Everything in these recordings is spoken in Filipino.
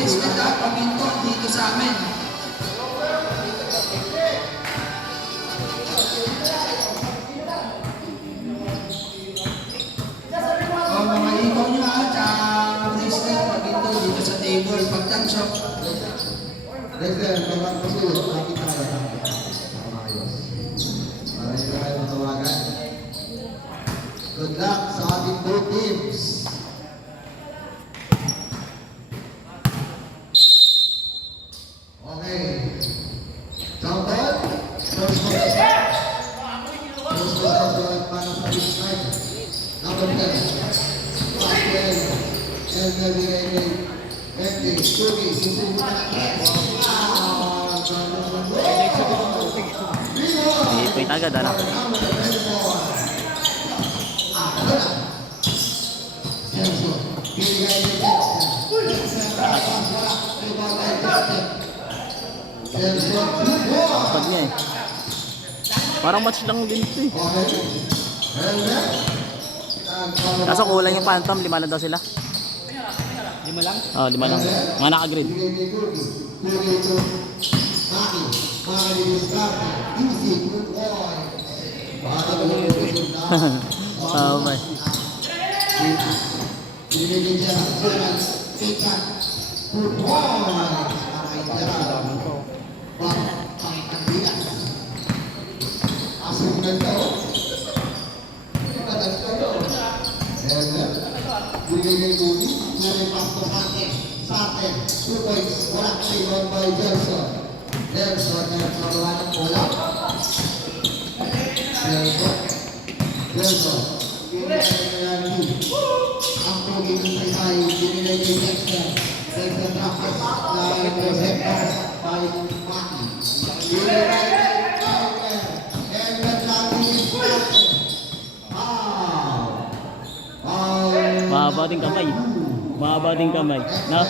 Bracelet at paminto dito sa amin. O mga ikaw nyo ha, tsaka bracelet, paminto dito sa table. Pagtansok. Dexter, kapag pasulot, bakit tayo? Ayos. Maraming tayo matawagan. Good luck sa ating two teams. Okay. Countdown. First contestant. First contestant para sa big night. Number 10. Pascual. And navigating. Andy, Sugi, susunod na Wait agad, ano? Kapag niya eh. Parang match lang din ito eh. Kaso kulang yung Phantom, 5 na daw sila. 5 lang? Oh, 5 lang. Mga naka-green. Oh my. Sa atin, 2 points, wala kayo by Gelson. Gelson, wala ng bola. Gelson, ang pogi ng Saysay, binilay kay Dexter. Dexter Trapas, dahil presenters, by Maki. Binilay kay Dexter, and Mahaba din kamay. Mahaba din kamay. No?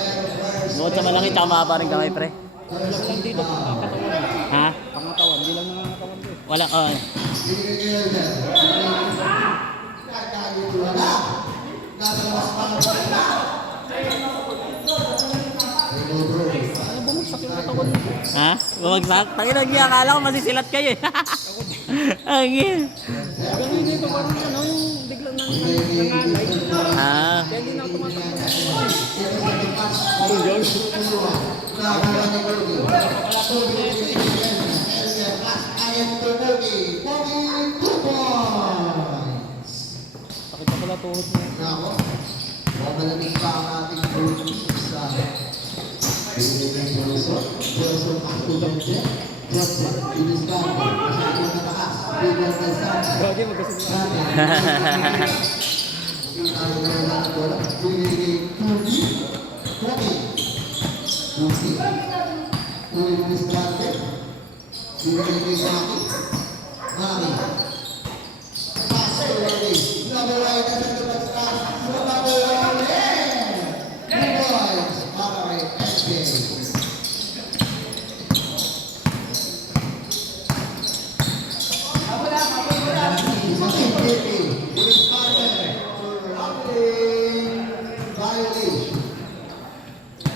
Bukod sa malaki, tsaka mahaba rin kamay, pre. Wala lang dito, pangatawan. Ha? Pangatawan, hindi lang nangangatawan ko eh. Wala, oh. Ano bumagsak yung katawan mo? Ha? Bumagsak? Tangina niya, akala ko masisilat kayo eh. Ang yun. Ganun dito, parang ano, yung biglang nanganay. Ah. Kaya hindi na ako tumatakbo. Sakit na pala tuhod mo. Mabalamig pa ang ating produce sa binigay ng Johnson. Johnson Actubente. Johnson, Inistan. Masyado na taas. Bigyan ng Santa. Bagay, magkasunod. Binigay Tuki. Tuki. Tuki. Tuki Inistan. Binigay Maki. Maki. Pass to Raleigh. Number 9 na sa Tubas Stars. Number 11. Boys. Maki. SK.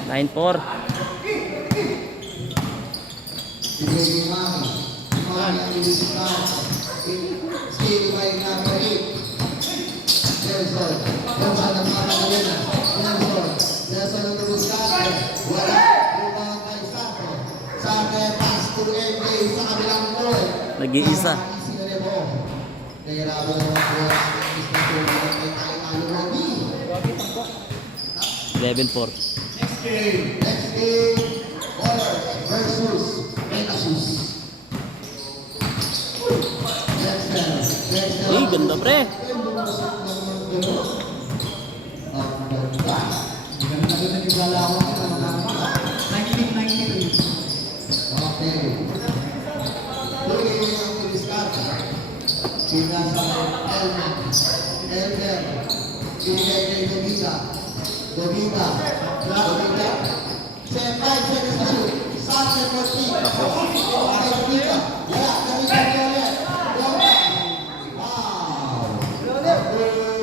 Line 4. Nag-iisa. 11-4. Next game, Ballers versus Pegasus. Dexter. Uy, ganda pre. Gomita. Sepay seconds to shoot. Sunset for three. Gomita. Yeah, Gomita ulit. Wow. Number 2.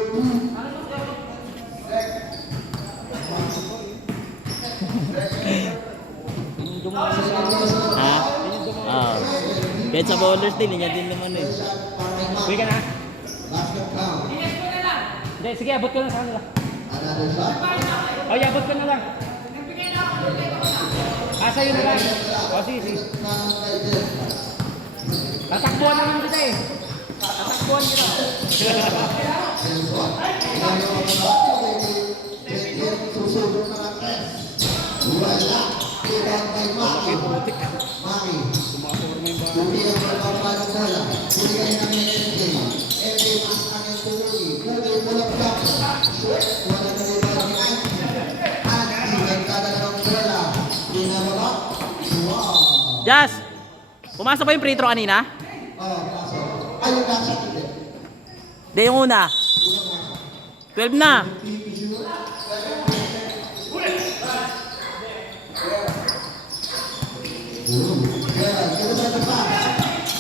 Kahit sa bowlers din, niya din naman eh. First shot para kay Maki. Uwi ka na. Basket count. Hindi, sige, abot ko na sa kanila. Another shot. O, abot ko na lang. Sa'yo na lang. O, sige, sige. Count kay Jeff. Tatakbuhan naman kita eh. Tatakbuhan kita. Nelson. Ilayo ang mga Jeff susunod na ang press. Wala. Rebound kay Maki. Maki. Hindi ang pagpapala ng bola. Binigay ng MJ. MJ mas ang Puri. Puri pulang jumper. Wala na rebound ni Andy. Andy nagkada ng bola. Pinababa. Wow. Jazz! Pumasok ba yung free throw kanina? Pasok. Ayun na siya hindi. Hindi, yung una. 12 na. Gerald, ito sa depan.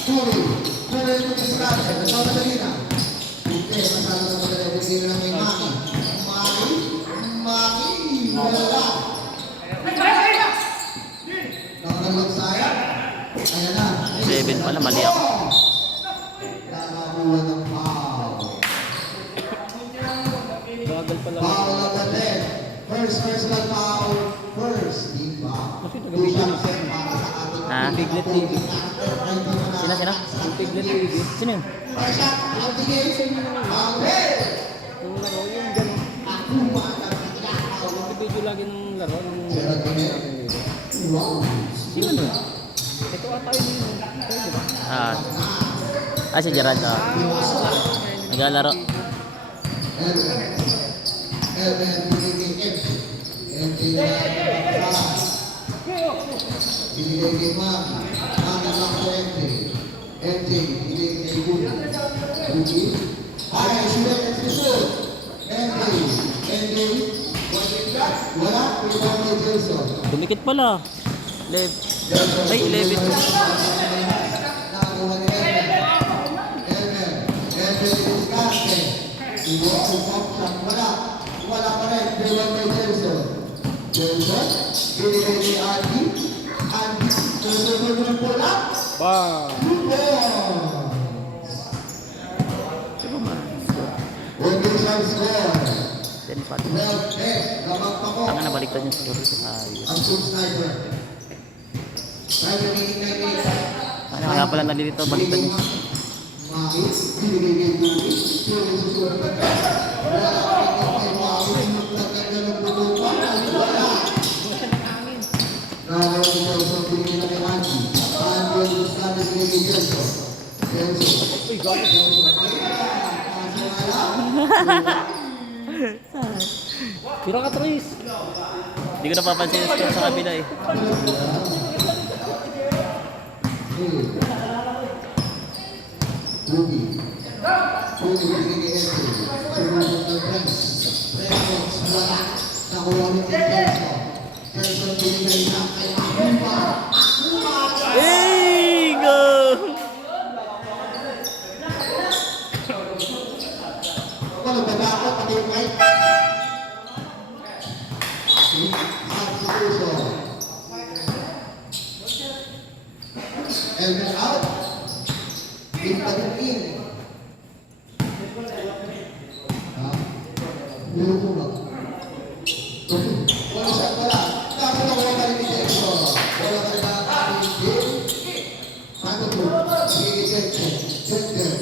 Puri. Puri mo diskarte. Nagmamadali na. Hindi, masyado na madali. Bigyan na kay Maki. Maki. Maki. Wala. Nakakalog sayang. Ayan na. 7 pala, mali ako. Nakakuha ng foul. Bagal pala. Foul on the left. First personal foul. First. Diba? Two shots para sa ating Ha? Piglet TV. Sino, sino? Yung Piglet TV. Sino yun? First shot. Outing. Okay. Yung laro, yung gano'n. Yung video lagi ng laro. Gerald Bonet. Wow. Sino nun? Ito ata yun yun. Ito yun, di ba? Si Gerald. Naglalaro. Elben binigay empty. Empty na binigay kay Maki. Maki lang po empty. Empty. Binigay kay Budi. Budi. Ay, sila at susunod. Empty. Empty. Wala. Rebound kay Jelson. Dumikit pala. Jelson. Ay, 11. Nakakuha ni Elben. Elben. Elben diskarte. Pop shot. Wala. Wala pa rin. Rebound kay Jelson. Jelson. Binigay kay Andy. Andy. Susunod ng bola. Bang! Condition score. 10 pa. 12 lamang pa ko. Tanga na baliktad yung score. Ang full sniper. 5 minutes, 9 minutes. Ano nga pala nalilito, baliktad yung Maki, binigay kay Budi. Puri susunod ng press. Wala kay Maki. Nagkaganda ng buto pa. Wala. Nakawala si Jelson. Binigay na kay Andy. Andy ang gusto natin binigay kay Jelson. Jelson. Uy, gago. Tira ka, Tris. Hindi ko napapansin yung score sa kabila eh. Ruby. Ruby, binigay kay Andy. Sumunod ng press. Press, wala. Nakuha ni Jelson. Jelson binigay na kay Akuma. Hey! Go! Ano ba dapat pati yung mic? Substitution. Elmer out. Pintagot in. Ha? Nilo ko ba? Wala siya pala. Kaso na wala ka rin ni Jackson. Wala ka rin nakakali ni Jake. Paano po? Sige, Jackson. Jackson.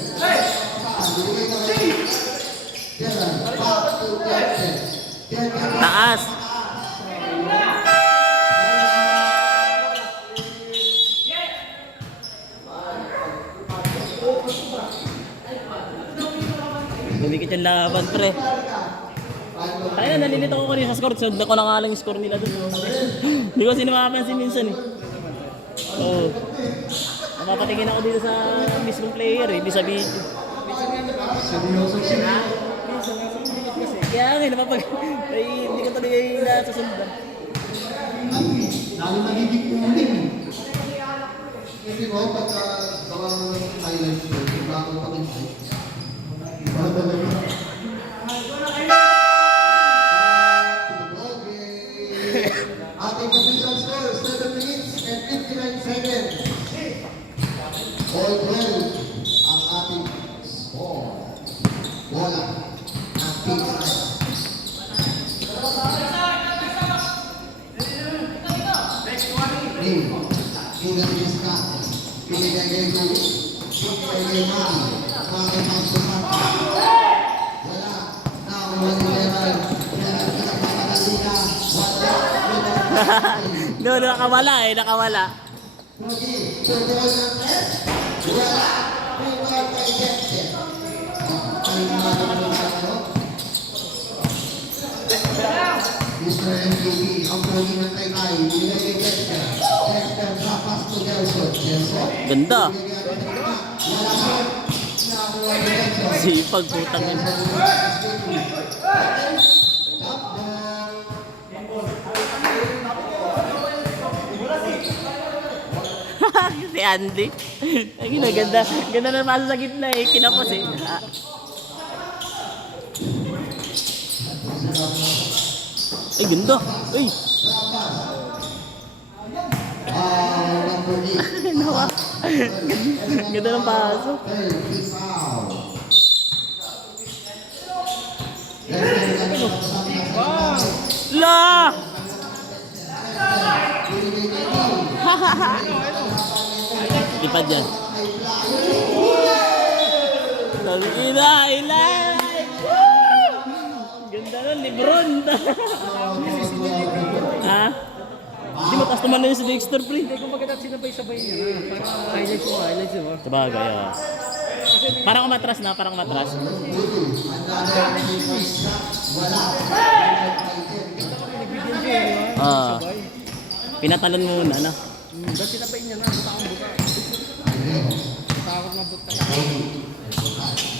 Binigay na kay Gerald. Back to Jackson. Jackson. Taas! Dumikit yung laban, pre. Kaya nalilito ko kanina sa score. Sunod ko na nga lang yung score nila doon. Hindi ko sino makapansin minsan eh. Oo. Napapatingin ako dito sa mismong player eh, hindi sa video. Seryoso siya. Kaya nga, ay, hindi ko talaga yung nasusundan. Lalo nagiging uling. Hindi mo, pagka gawa mo ng highlights ko, kung bakit pakintay. Iba talaga. Ating official score, 7 minutes and 59 seconds. Bola. Ang pizza. Ning. Ingat diskat. Pinigay kay Louie. Pinigay kay Mami. Mami magsumat. Wala. Nakuha ni Leral. Leral pinagpapadali na. Wala. No, nakawala eh, nakawala. Pogi. Tutol ng tres. Wala. Tutol kay Jetse. Ang mga ano? Mr. MVP, ang pogi ng Taykay. Binigay kay Jetse. Jetse sa pass to Gelson. Gelson. Ganda. Wala po. Nakuha ni Gelson. Sipag, putang yun. Si Andy. Ay, ginaganda. Ganda na masa sa gitna eh. Kinapos eh. Ah. Ay, ganda. Ay. Number 8. Nawa. Ganda ng paso. La! Lipad yan. Sabi, ila! Ganda nun, Lebron! Ha? Hindi mo, taas naman na yun si Dexter, pre. Hindi, kung maganda sinabay-sabay niya na. Parang highlights mo. Sabagay, ah. Parang umatras na, parang umatras. Nagbigyan siya eh, di ba? Ah. Sabay. Pinatalon muna, ano? Dahil sinabay niya na, buta akong buta. Buta akong mabuta.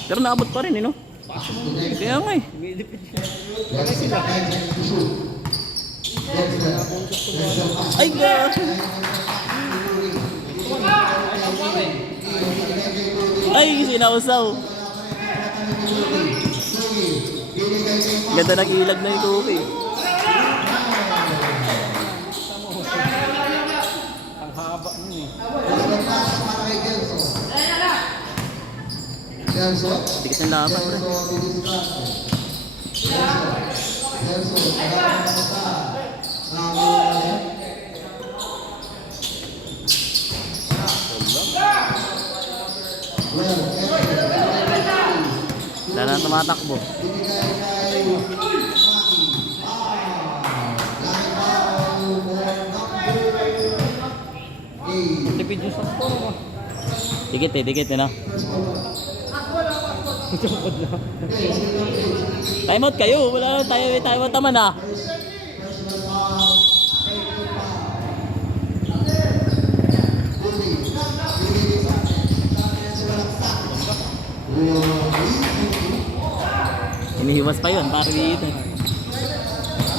Pero naabot pa rin, eh, no? Kaya nga eh. Umilipid siya. Ay, God! Ay, sinausaw. Ganda ng ilag na yung cookie. Ang haba nun eh. Dikit ng laban, pre. Wala na tumatakbo. Tipid yung sakto mo. Dikit eh, no? Tungkod na. Time out kayo. Wala tayo, time out naman ah. Hinihiwas pa yun, para dito.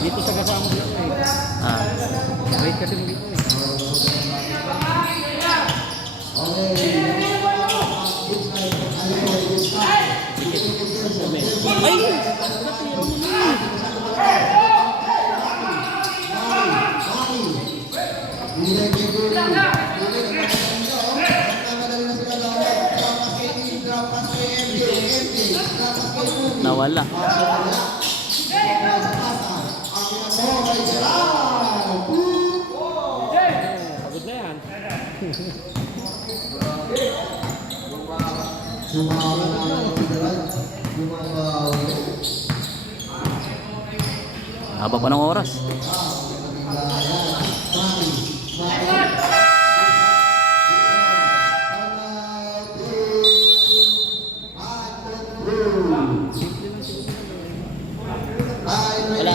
Dito sa kasama ko lang eh. Ah. Wait kasi mo dito eh. Ay! Nawala. Pagod na yan. Haba pa ng oras.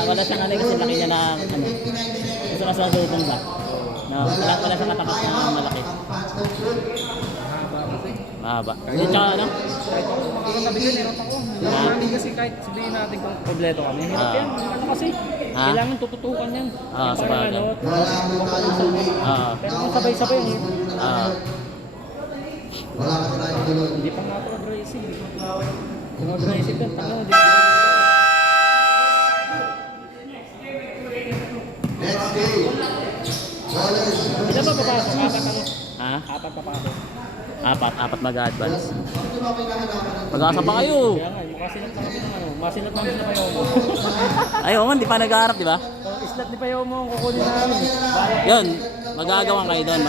Wala siyang ano kasi laki niya na ano. Gusto na sa lubong ba? No, wala siyang katapat na malaki. Mahaba. Yung tsaka ano? Kahit ako, makakatabi ka, hirap ako. Hindi kasi kahit sabihin natin kung kompleto kami. Hirap yan. Ano kasi? Kailangan tututukan yan. Ah, Yung sabagay. parang Ah. pero kung sabay-sabay, Ah. Wala kasi tayong tulog. hindi pa nga ito aggressive. Kung aggressive yan, tanga, di Next day. College. Ilan ba papasok? Apat ano? Ha? Apat papasok. Apat mag-advance. ba pinahanapan ng Pag-asa pa kayo. Kaya nga, makasinat na kami ng ano. Masinat namin na payo mo. Ayaw man, di pa nag-aarap, di ba? Islat ni payo mo ang kukunin namin. Balak Yun, magagawa kayo doon.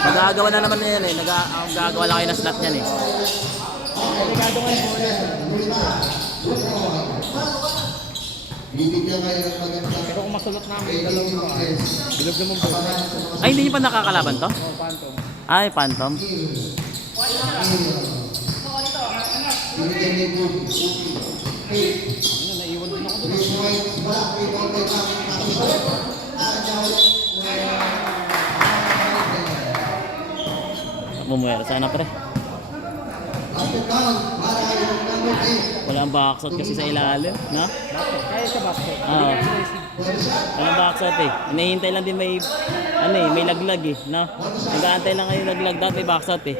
Magagawa na naman na yan eh. Magagawa lang kayo ng slot yan eh. delikado nga yung bola. Bibigyan kayo ng magandang Pero kung masulot namin, dalawang mga bilog naman po. Ay, hindi nyo pa nakakalaban to? Oh, phantom. Ay, Phantom. bibigyan niyo po. Ano, naiwan din ako doon. 3 points, wala. 3 points ang kasusot. Bumuwer sana pre. Basket down para yung number 8. Walang backshot kasi sa ilalim, no? Basket. Kaya sa basket. Oo. Hindi nga sila Walang backshot eh. Hinihintay lang din may, ano eh, may laglag eh, no? Nag-aantay lang kayo laglag, dapat may backshot eh.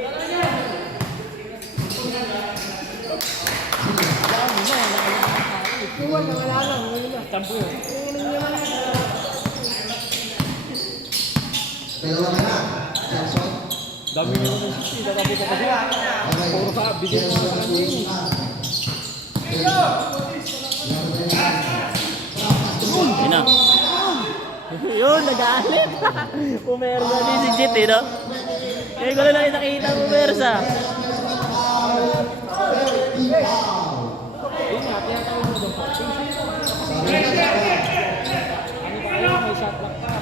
Iwan na wala lang. Tampo yun. Dalawa ka na. Jackson. Dami nyo ng 60. Tatabi ko kasi. Puro ka. Bigyan mo sa kanya. Yun na. Yun, nag-aalit. Pumersa din si Jit eh, no? Kaya ko lang nakita pumersa. Yun nga, tinatawag mo doon. Ano pa kayo? May shot block ka.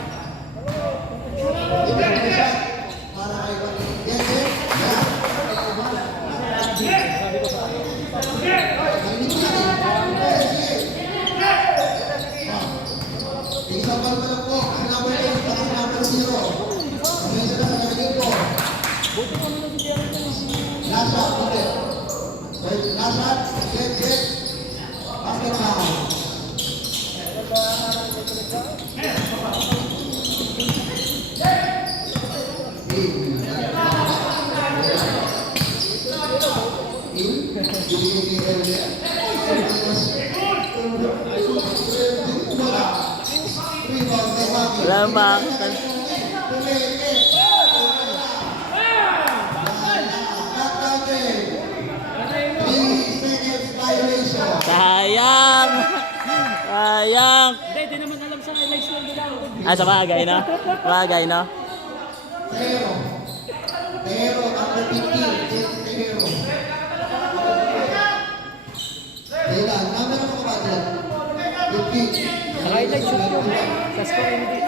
Sabi ko sa kanya. Isang ball pa lang po. Ang number 8 para sa number 0. Pamesa na sa naging po. Last shot, ulit. Last shot, get. Basket down. Walang backshot. Sayang! Sayang! Hindi, di naman alam sa highlights lang nila. Ah, sa bagay, no? Bagay, no? Tejero, number 15, Tejero. Kailan? Number ano ka ba dyan? 15. Sa highlights lang yun. Sa score hindi.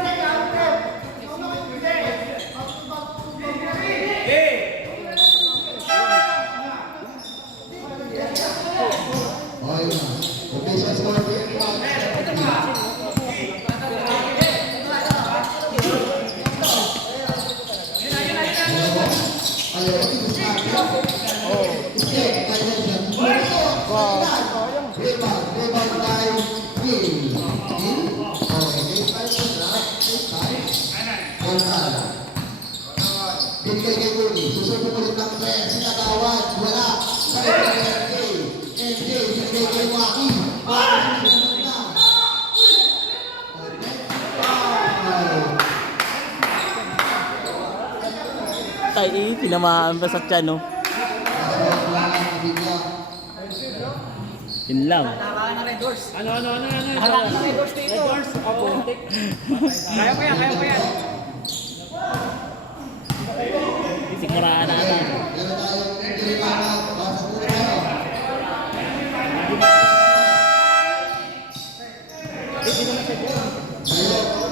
Okay na. Official score. Binigay kay Rudy. Susunod ulit ng press. Sinatawad. Wala. Balik kay MJ. MJ. Binigay kay Waki. Waki. Susunod na. Tay, tinamaan pa sa tiyan, no? Yun lang. Ano? Harap na Red Doors dito. Red Doors. Ako. Kaya ko yan. Siguraan natin. Meron tayong injury timeout. Basa po tayo.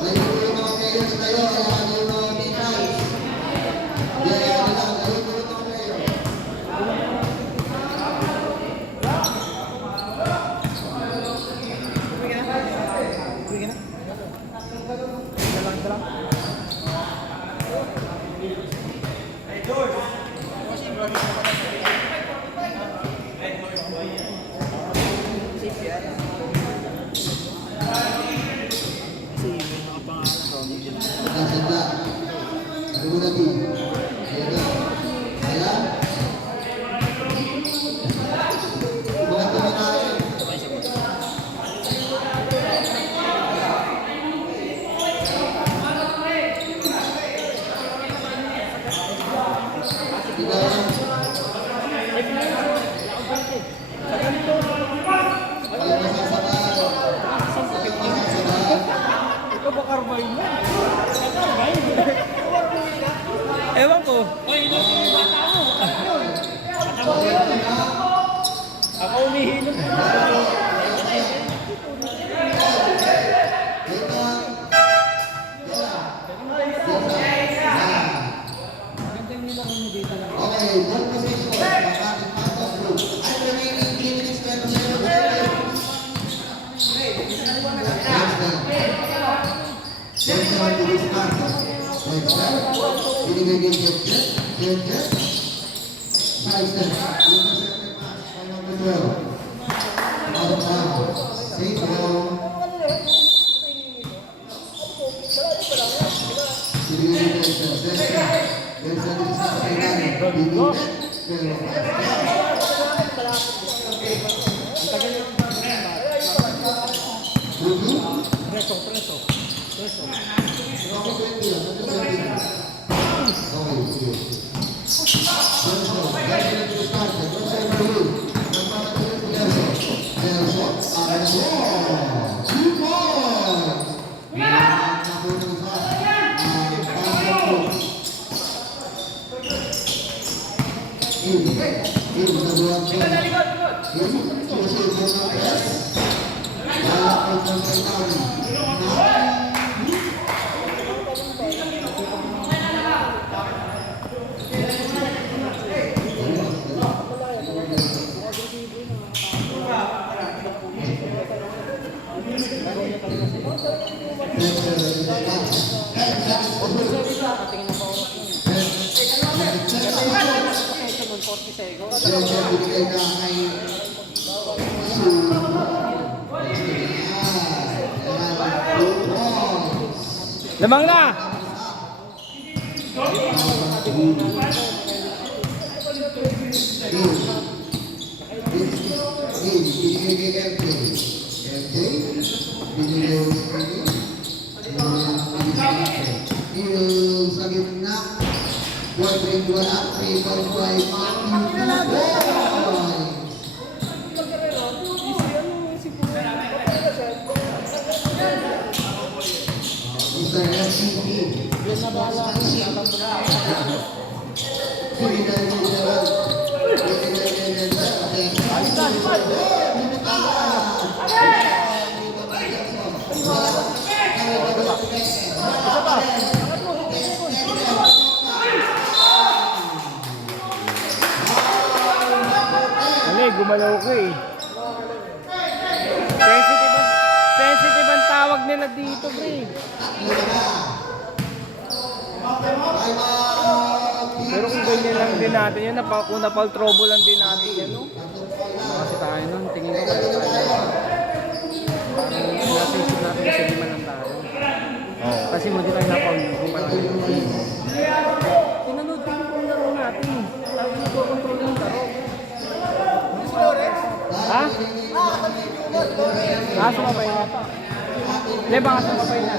Layo po yung mga players tayo. Ayan yung mga defense. Yan lang. Layo po yung mga players. Ito ba Carmine mo? Ewan ko. Ako umihilot. Okay, one position. Makapit pa ito. Ang remaining 3 minutes na ito sa Lamang na! Gumalaw ko eh. Sensitive ang tawag nila dito, pre. Pero kung ganyan lang din natin yun, kung napal trouble lang din natin yan, no? Kasi tayo nun, tingin ko kaya tayo. Parang natin natin kasi lima lang tayo. Kasi mo di tayo napag-kung parang tinanood ko yung laro natin. Tayo nagko-control ng laro. Ha? Sumabay na. Hindi, baka sumabay na.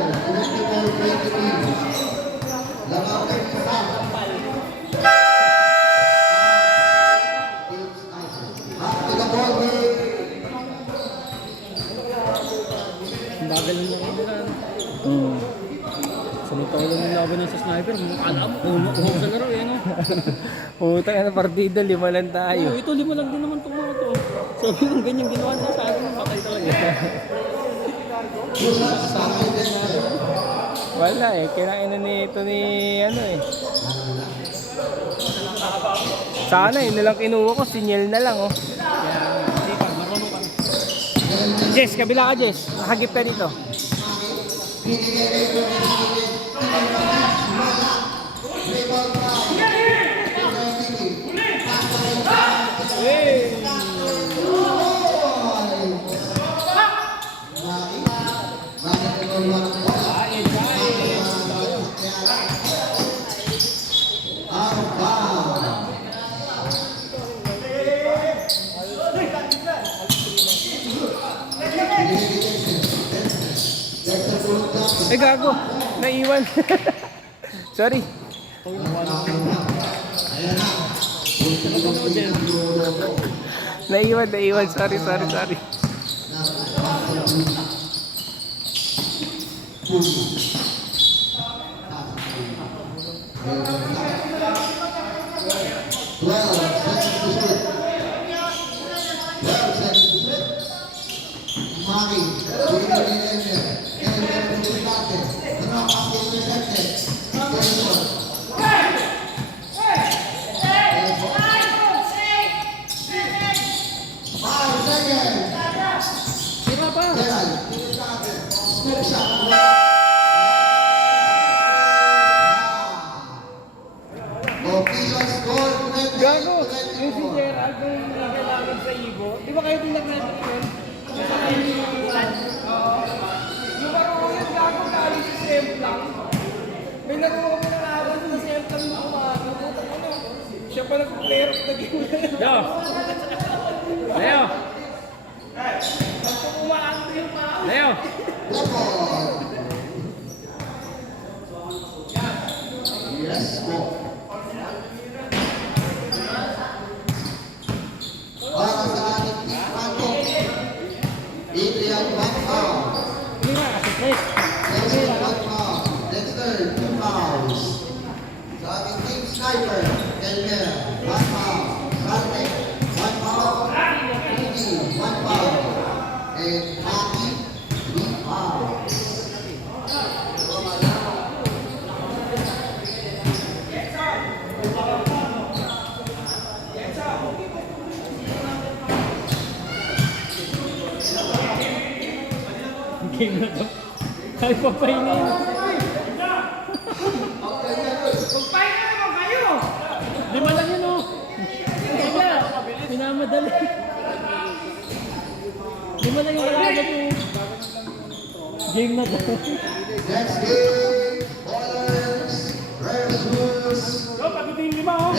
Bagal lang yung nila. Samantala lang yung laban ng sa sniper. Alam mo, kuha sa laro eh, no? Putang na partida, 5 lang tayo. Ito 5 lang din naman itong mga to. Sabi kong ganyan ginawa nila sa akin, patay talaga. Wala eh, kailangan na nito ni ano eh. Sana eh, nilang kinuha ko, sinyal na lang oh. Jess, kabila ka Jess. Nakagip ka dito. Eh gago, naiwan. Sorry. Naiwan. Sorry. Official score, Gago, yung si Gerald nung kailangan sa Ibo, di ba kayo din nag-referee yun? Yung laro yun, gago, galing si Semp lang. May laro kami na laban sa Semp lang na umaga. Siya pa nag-player of the game. Leo! Umaanto yung pao. Leo! yes, go. Para sa ating team Franco, Adrian Bacau, Hindi nga, kasi Chris. Nelson Bacau, Dexter, 2 fouls. Sa ating team Sniper, Elmer, 1 foul. Sarte, 1 foul. Rudy, 1 foul. And Maki, 3 fouls. Game na to. Ay, papainin. Magpahinga naman kayo! Lima lang yun, oh. Kaya, minamadali. Lima lang yung kalaban yung game na to. Next game, Ballers versus Pagdating yung lima, oh.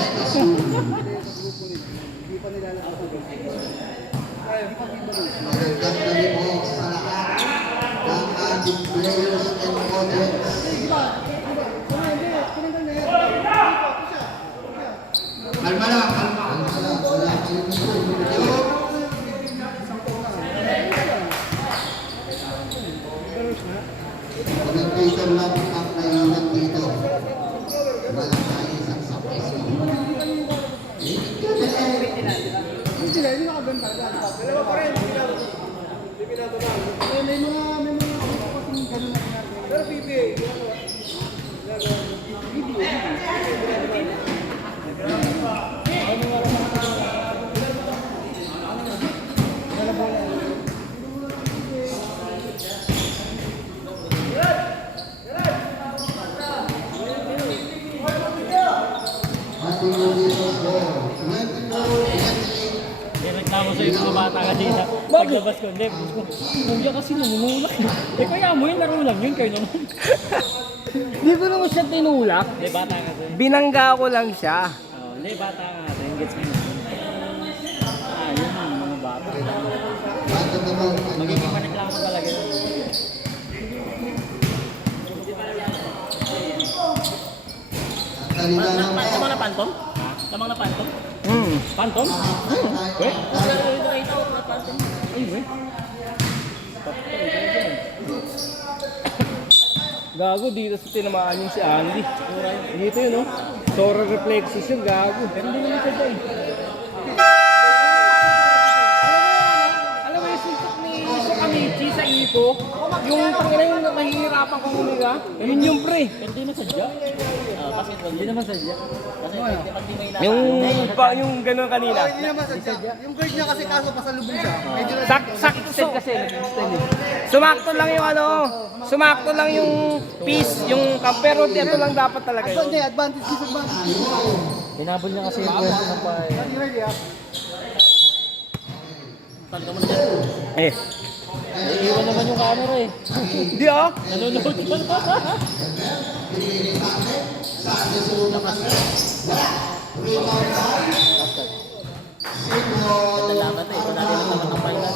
magandang gabi po sa lahat ng ating players and audience. Kalma lang, kalma. Wala kayong gusto. Commentator lang ang naiwan dito. Wala tayo isang surprise. Ating audience score, 24-28. May reklamo sa'yo mga bata kanina. Paglabas ko, hindi. Nandiyan kasi namumulak. Eh kaya mo yun, laro lang yun kayo naman. Hindi ko naman siya tinulak. Hindi, bata nga sa'yo. Binangga ko lang siya. Oh, hindi, bata nga sa'yo. Gets mo yun. Yun ang mga bata. Ato naman ang Magiging mareklamo talaga yun. salita ng Lamang na pantom? Lamang na pantom? Hmm. Pantom? Eh? Ay, weh. Gago, dito sa tinamaan yung si Andy. Dito yun, no? Sora reflexes yun, gago. Pero hindi naman siya dyan. Alam mo yung suntok ni Sukamichi sa Ipo? Yung tangina yung mahihirapan kong humiga? Yun yung pre. Pero hindi naman sadya. Basketball, hindi naman sadya. Kasi pag di may nasa... Yung gano'n kanina. Hindi naman sadya. Yung guard niya kasi kaso pasalubong siya. Medyo Sakto kasi. Sumakto lang yung sumakto lang yung piece, yung pero dito lang dapat talaga yun. Hindi, advantage, disadvantage. Binabol niya kasi yung pwesto ng pa. Ready, ready ah. Saan ka man dyan? Eh. Iiwan naman yung camera eh. Hindi ah. Nanonood ka na. Nalaman na eh. Kung natin naman ang final.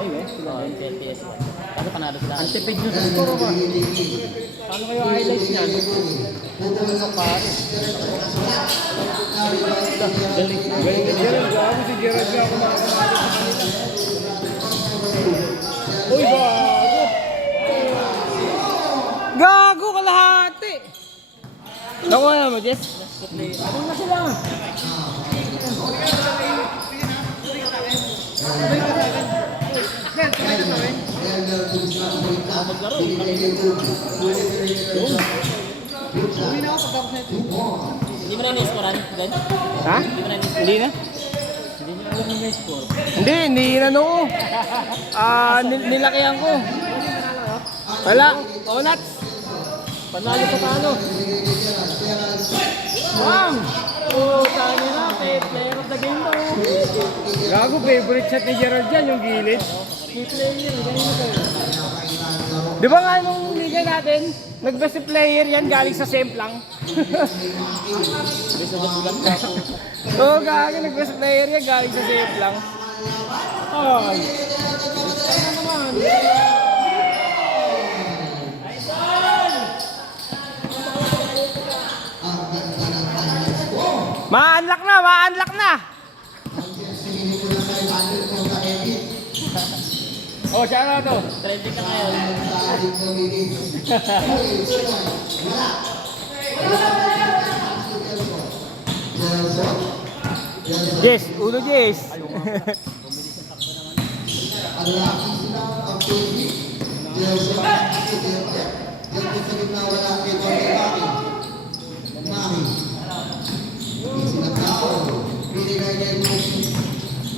Ay eh. Sila yung TLPS1. Kasi panalo sila. Ang tipid nyo sa score ba? Paano kayo highlights niyan? Putol sa Paris. Galing ni Gerald. Gago si Gerald nga ako makakamali sa kanila. Uy, gago! Gago kalahati! Nakuha na mo, Jess? Ano na sila? Hindi mo na ni-scorean, Ben? Ha? Hindi mo na ni-scorean. Hindi na? Hindi inano ko. Nilakihan ko. Wala, onat. Panalo sa talo. Bang! Oh, talo na. Player of the game daw. Gago, favorite shot ni Gerald dyan, yung gilid. Key player, ganyan na kayo. Di ba nga nung liga natin, nag-best player yan galing sa Semplang? Oo, gago, nag-best player yan galing sa Semplang. Ay, ano naman? Ma-unlock na, ma-unlock na! Oh, siya na to. Trending na ngayon. Yes, ulo yes.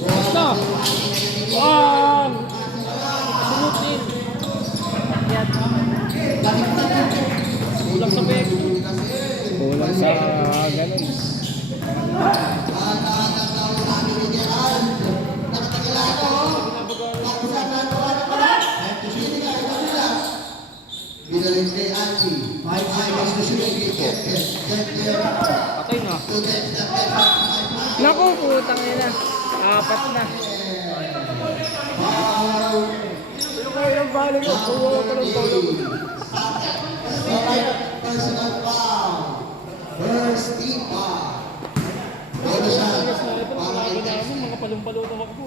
Ito. Wow! Sumutin. Kulang sa peg. Kulang sa ganun. Patay na. Naku, putang ina. Apat na. Ano kayo ng bali ko? Kuha ko ng tulog. Personal foul. First team foul. Bono shot. Mga palumpalo na ako.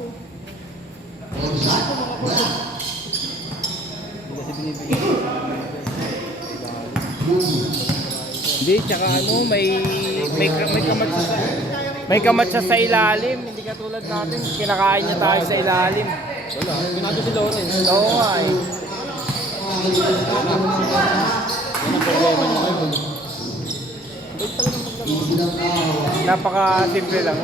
Bono shot. Wala. Hindi, tsaka ano, may kamat siya sa ilalim. Hindi katulad natin, kinakain niya tayo sa ilalim. Wala, pinado si Lawrence. Oo nga eh. Yan ang problema niya ngayon. Napaka-simple lang.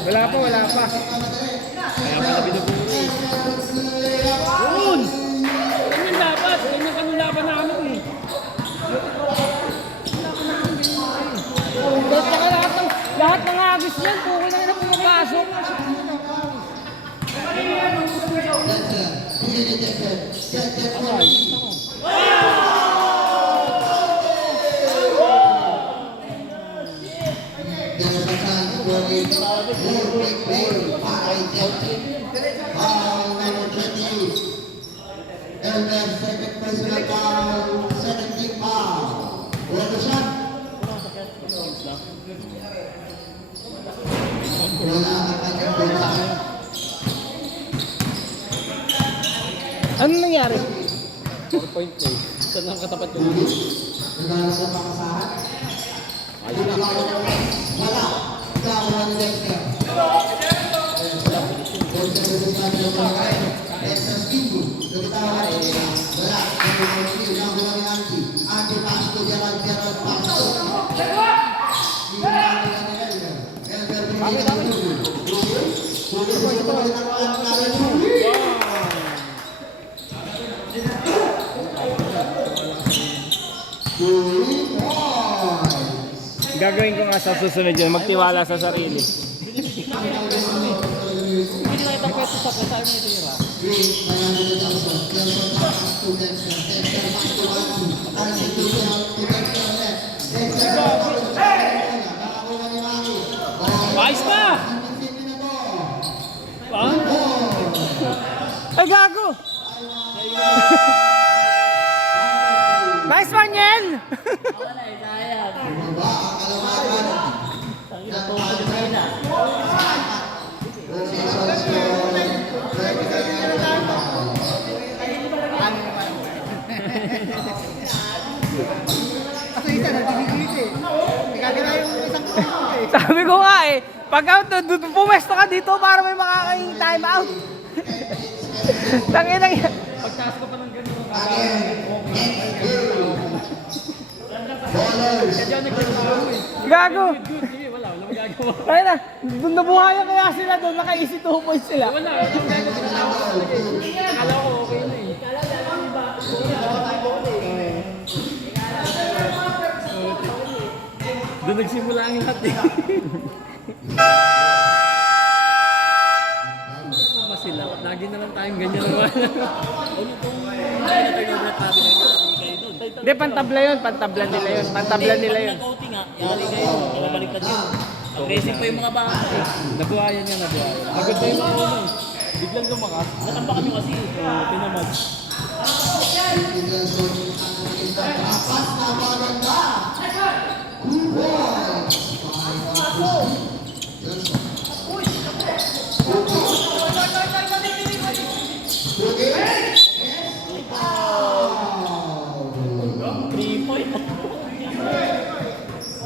Wala pa, wala pa. Kaya pala binuburo eh. Yun! Ganyan dapat. Ganyan kanulapan namin eh. Basta ka lahat ng agis yan. Puro na nila pumapasok. And then second personal foul, second team foul. Bono shot. Wala ang kanyang bola. Ano nangyari? 4-point play. Saan ang katapat ko? Nagano sa pakasahan? Ayun na. Wala. Wala ni Dexter. Dexter Stingo. Nagtawa na niya. Wala. Nagtawa ni Angie. Angie pass to Gerald. Gerald pass to. Gagawin ko nga sa susunod yun, magtiwala sa sarili. Hindi na itang pwesto sa kasama nito yun ha. Ayos pa! Ay, gago! Nice one, Yen! Wala eh, sayang. Bumaba ang kalamangan. Ang ina to sa China. Season score, 25. Kasi isa, nagigigit eh. Nagkagana yung isang puso eh. Sabi ko nga eh, pagka pumesto ka dito para may makakaing time out. Tangin yan. Ballers. Gago. Ay na, doon nabuhayan kaya sila doon, naka-easy 2 points sila. Doon nagsimula ang lahat eh. Mas sila, lagi na lang tayong ganyan naman. Ano itong turnover tabi na yari kayo doon? Hindi, pantabla yun, pantabla nila yun, pantabla nila yun. Nag-OT nga, yari kayo, nabaliktad yun. Aggressive pa yung mga bata eh. Nabuhayan niya, nabuhayan. Agad na yung mga ulo eh. Biglang lumakas. Natambakan nyo kasi, pinamag. Tapas na maganda. 2 points. Foul. 3 point.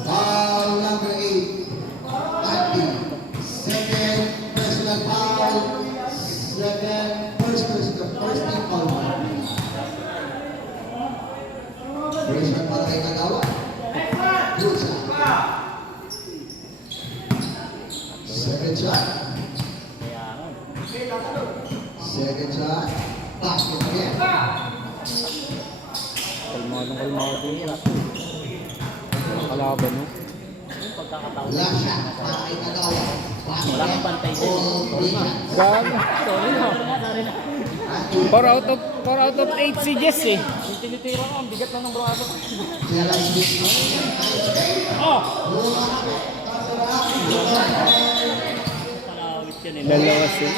Foul number 8. Andy. Second personal foul. First team foul. First one para kay Kagawa. Good shot. Second shot. Second shot. Basket again. Kalmado yun. Kalaban no? Last shot para kay Kagawa. Wala kang pantay din. Gago. Sorry na. 4 out of 8 si Jess eh. Yung tinitira ko, ang bigat lang ng braso. Palawit yan eh. Dalawa si.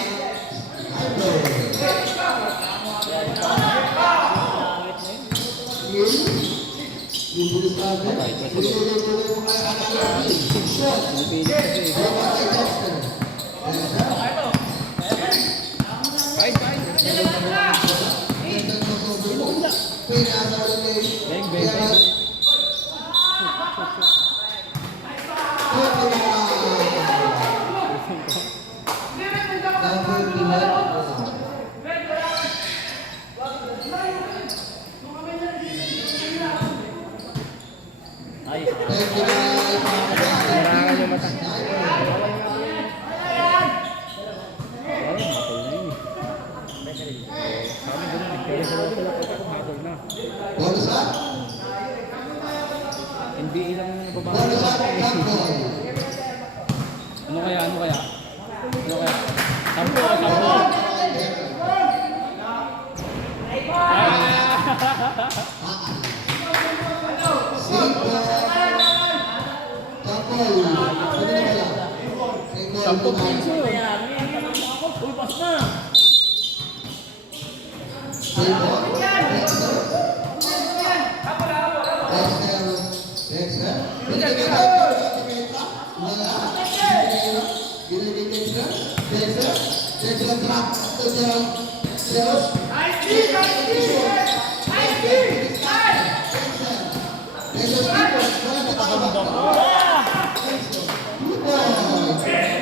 Kailangan yung mata. Bonus shot. NBA lang yung nababa. Bonus shot. Backball. Ano kaya? Ano kaya? Sampo, sampo. Sampo piso. Kaya, ako, uy, pas na.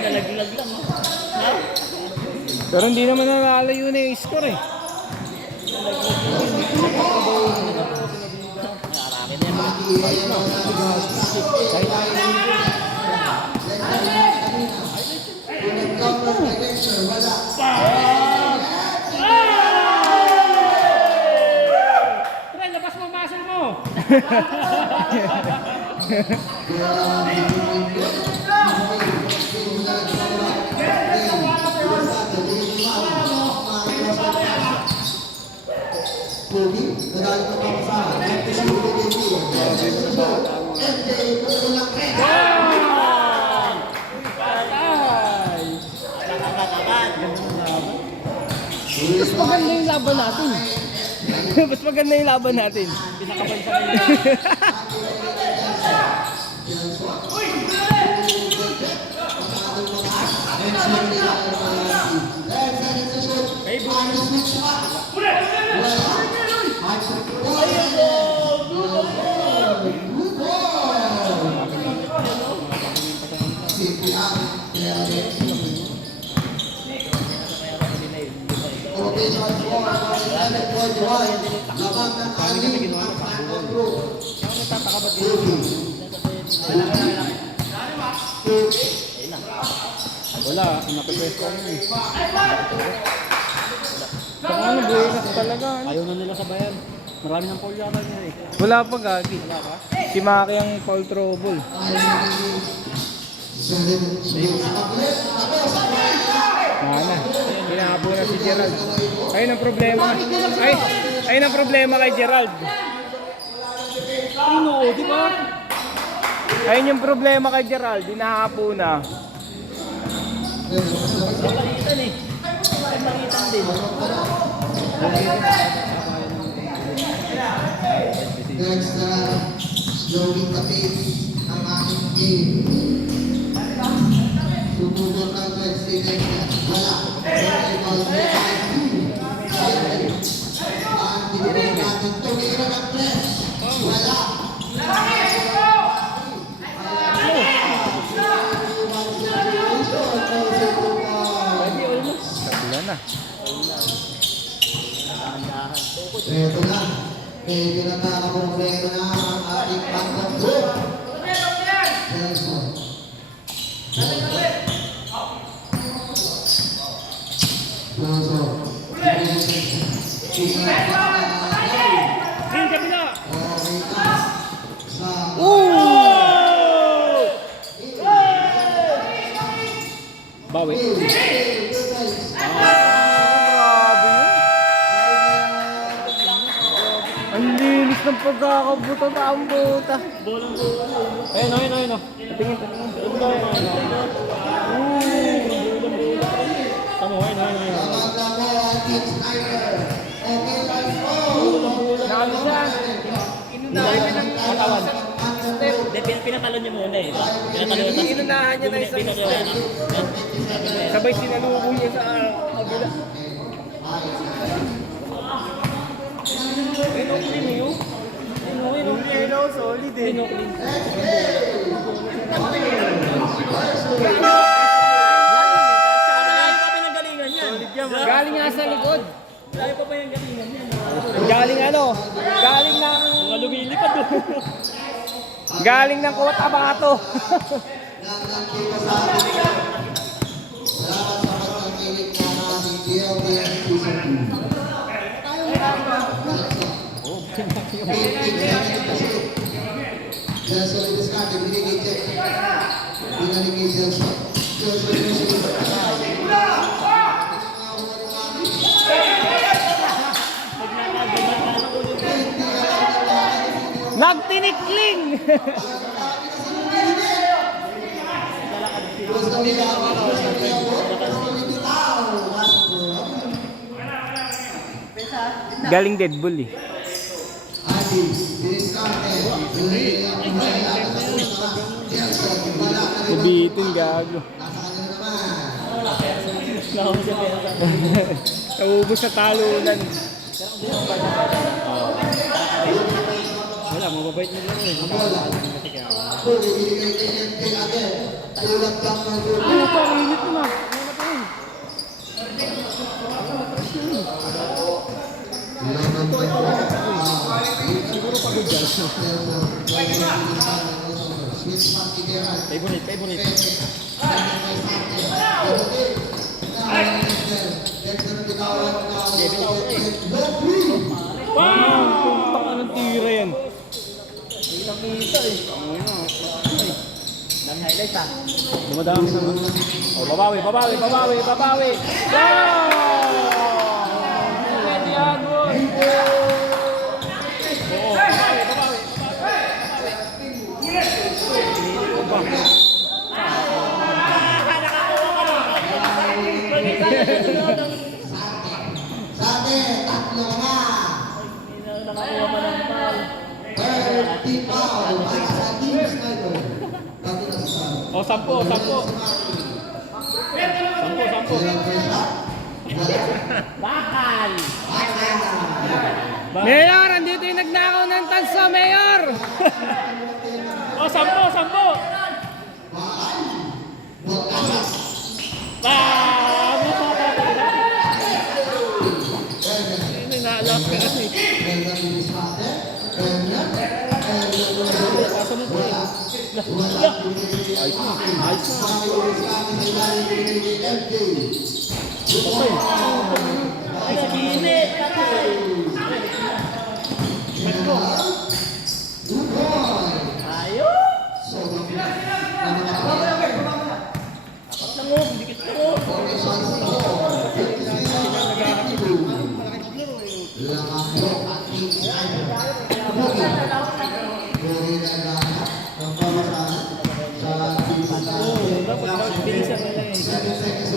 Nalaglag lang. Ha? Pero hindi naman nalalayo na yung score eh. Akin yan. Pre, labas mo muscle mo! Agad. mas maganda yung laban natin. Mas maganda yung laban natin. Pinakabansa na yun. Wala, napipwesto ko yun eh. Saka ano, buwinas talaga. Ayaw na nila sabayan. Marami ng foul yata niya eh. Wala pa gagi. Si Maki ang foul trouble. Mana, hinahapo na si Gerald. Ayun ang problema. Ayun ang problema kay Gerald. Ano, di ba? Ayun yung problema kay Gerald. Hinahapo na. Pagpagitan eh. Pagpagitan din. Next na slowing the pace ang aking game. Sumubok ang president. Wala. Ang tinignan natin tumira ng press. Wala. Wala na. Ito na. Medyo na problema na ang ating pagkakulog. Nelson. Nelson. Green kabila! Okay na. Sa Bawi. Ang linis ng pagkakabuto na ang buta. Ayun, ayun, ayun. Tingin. Tamo, ayun, ayun, ayun. Nakalo siya. Katawan. Hindi, pinatalon niya muna eh. Pinatalon niya. Inunahan niya na isang Pinatalon niya. sabay sinalubong niya sa kabila. Ayun, solid eh. Malayo pa pinanggalingan yan. Galing nga sa likod. Malayo pa yung galingan yan. Galing ano? Galing ng... Mga lumilipad doon. Galing ng Cotabato. Nagtinikling! Galing Deadpool eh. Nabitin gago. Naubos sa talunan. Wala, mababait mo lang eh. Puta, init na. Favorite. Wow! Pumpang anong tira yan. Kita eh. Dami highlights ah. Dumadaan sa... Oh, babawi! Wow! Pwede yan, boy! Oo, babawi! Team foul para sa Team Sniper. Dati na sa O, 10. Bakal! Mayor, andito yung nagnakaw ng tanso, Mayor! O, 10. Hindi na-alam ka kasi. Ay, kinit! Ayun! Apat lang oh, dikit lang oh.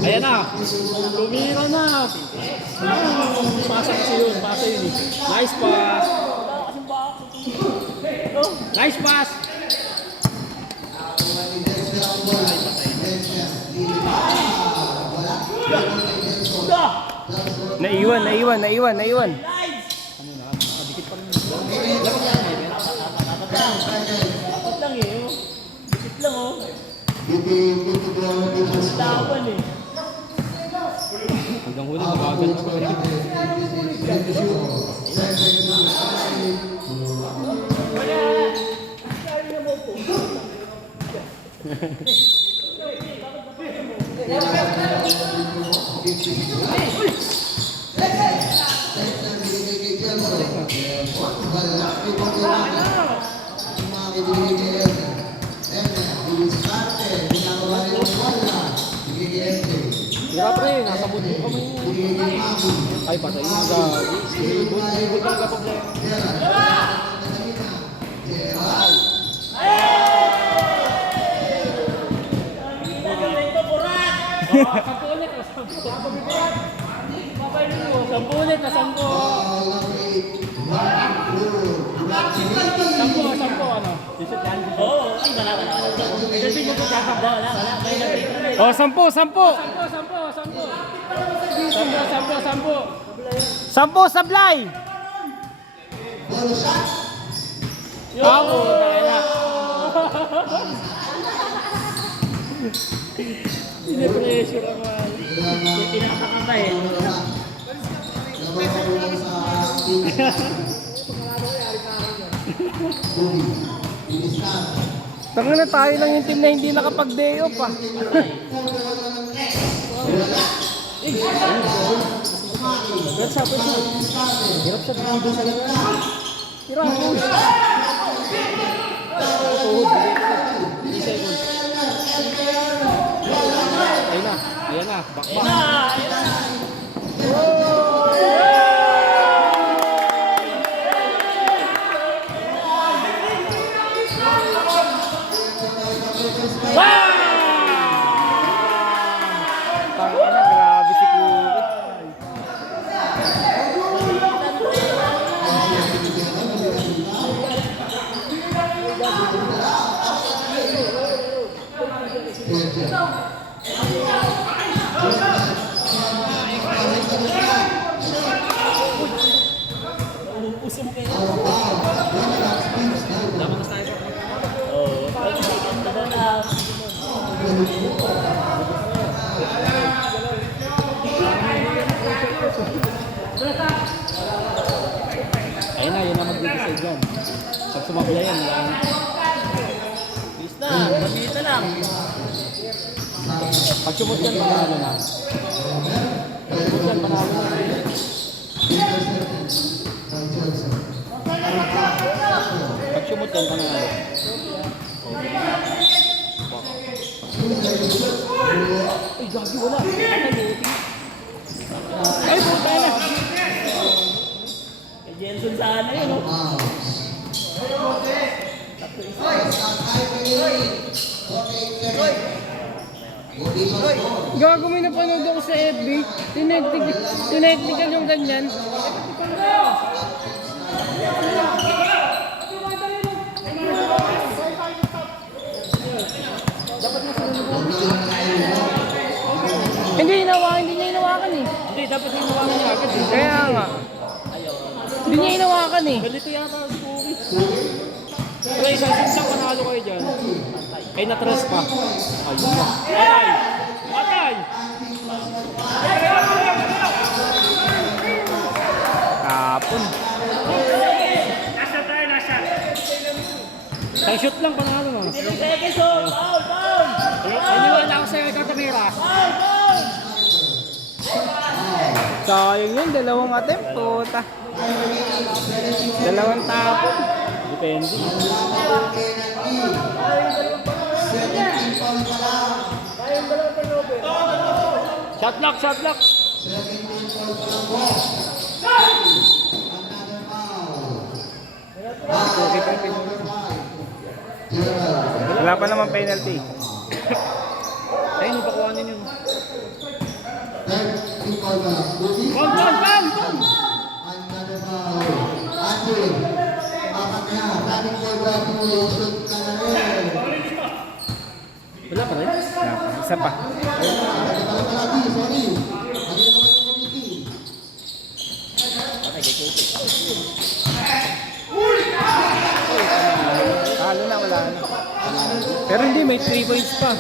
Ayan na! Tumira na! Pasa kasi yun, pasa yun eh. Nice pass! Nice pass! Naiwan. Apat lang eh oh. Dikit lang oh. Laban eh. Hanggang huli, mabagal na ba? Hirap rin, nasa buti ko kami. Ay, patay yung gagi. Libot lang ka problema. Sampulit na 10. Ano? Oo, ay wala. Kasi yung kakaba, wala. May nagtitira. Oh, 10. 10 sablay! Ako, kaya. Pinipressure ang mga. Pinakakaba eh. Tanga na tayo lang yung team na hindi nakapag-day off ah. Hirap sa dito sa lahat. Hirap mo. Tuhod. 3 seconds. Ayan na. Bakbak. Tangina, grabe si Kuki. Usong kayo. Dapat na tayo. Oo. Ayun na, yun na mag-decide dyan. Pag sumabla yan, Bis na, mabilis na lang. pag sumot yan, panalo na. Pag sumot yan, panalo na. Pag sumot yan, panalo. Ay, gagi, wala. Ay, puta na. Kay Jenson sana yun, no? Gago, may napanood ako sa FB. Tinetnikan yung ganyan. isang sinsang panalo kayo dyan. Ay, na-tres pa. Ayun na. Patay! Kapon. Isang shoot lang panalo mo. Ay, niwala ako sa'yo, ikaw kamera. Sayang yun, dalawang attempt, puta. Dalawang tapon. Depende. Shot lock, shot lock. Wala pa naman penalty. Ay, ano pa kuhanin yun? Bang! Wala pa rin? Isa pa. Talo na, wala na. Pero hindi, may 3 points pa.